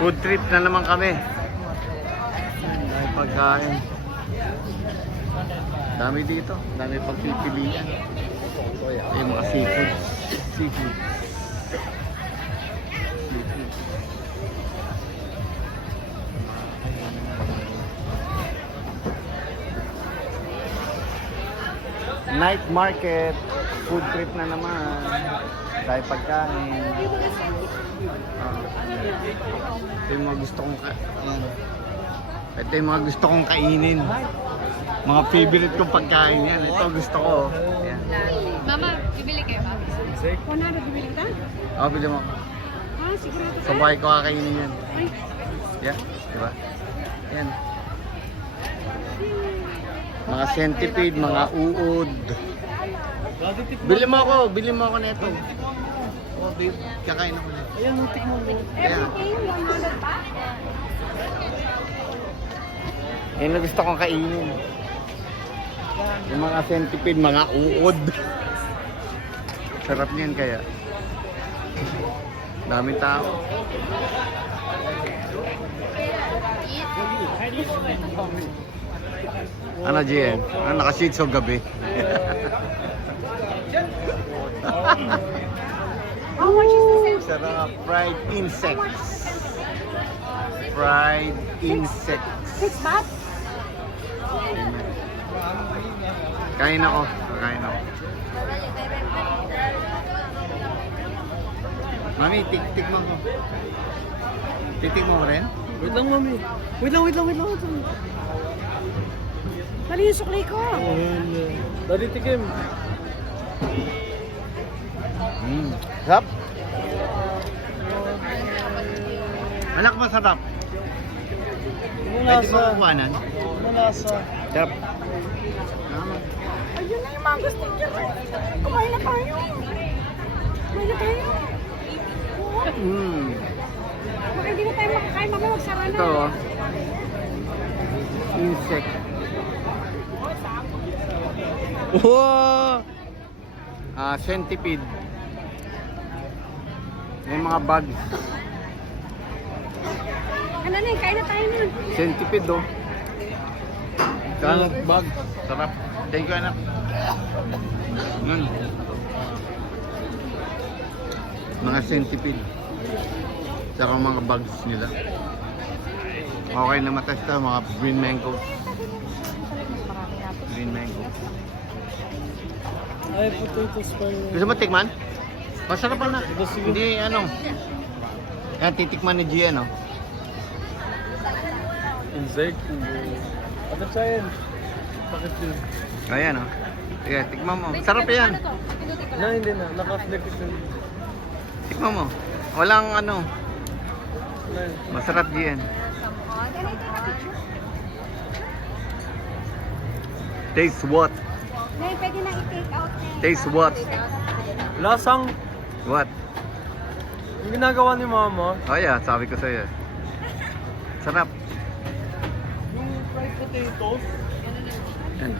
Food trip na naman kami. Dahil pagkain. Dami dito. Dami pagpipilian. Yung mga seafood. Seafood. Night market. Food trip na naman. Dahil pagkain. Ito yung mga gusto kong ito yung mga gusto kong kainin. Mga favorite kong pagkain yan. Ito gusto ko. Yan. Mama, bibili kayo ba? 100 bibili ka? Oo, bili mo. Ah, sigurado ka? Sabay ko kakainin yan. Ay, Yan, diba? Yan. Mga centipede, mga uod. Bili mo ako nito. Oh, babe, kakain ako nito. Ayan, nutik mo. Ayan. everything 100 pa? Yan na gusto kong kainin. Yung mga centipede, mga uod. Sarap niyan kaya. Daming tao. Ano, Jen? Ano, naka-sheets o gabi? How much is the same? Sarap. Fried insects. Fried insects. 6 baht? Kain ako. Kain ako. Mami, tikman ko. Titik mo rin? Wait lang, mami. Wait lang. Dali yung sukli ko. Dali, tikim. Sarap? Anak, masarap. Ano Pwede mo lasa? kukuhanan? Ano lasa? Sarap. Ayun na yung mga gusto niya. Kumain na tayo. Kumain na tayo. Baka hindi na tayo makakain. Mami, magsara na. Ito, oh. Insect. Wow! Centipede. May mga bugs. Ano na, kain na tayo nun. Centipede, oh. Saan bug? Sarap. Thank you, anak. Mga centipede. Saka mga bugs nila. Okay na matest tayo, mga green mango. Green mango. Ay, potato spray. Gusto mo tikman? Masarap pa na. Sige. Hindi ano. Yan, titikman ni Gian, oh. Insect. Ano siya yan? Bakit yun? Ayan, oh. Sige, tikman mo. Sarap yan. Na, hindi na. Naka-flex yun. Tikman mo. Walang ano. Na, Masarap Gian. Taste what? Nay, pwede na i-take out na. Taste what? lasang. What? Yung ginagawa ni mama. Oh yeah, sabi ko sa'yo. Sarap. Yung fried potatoes. Yan.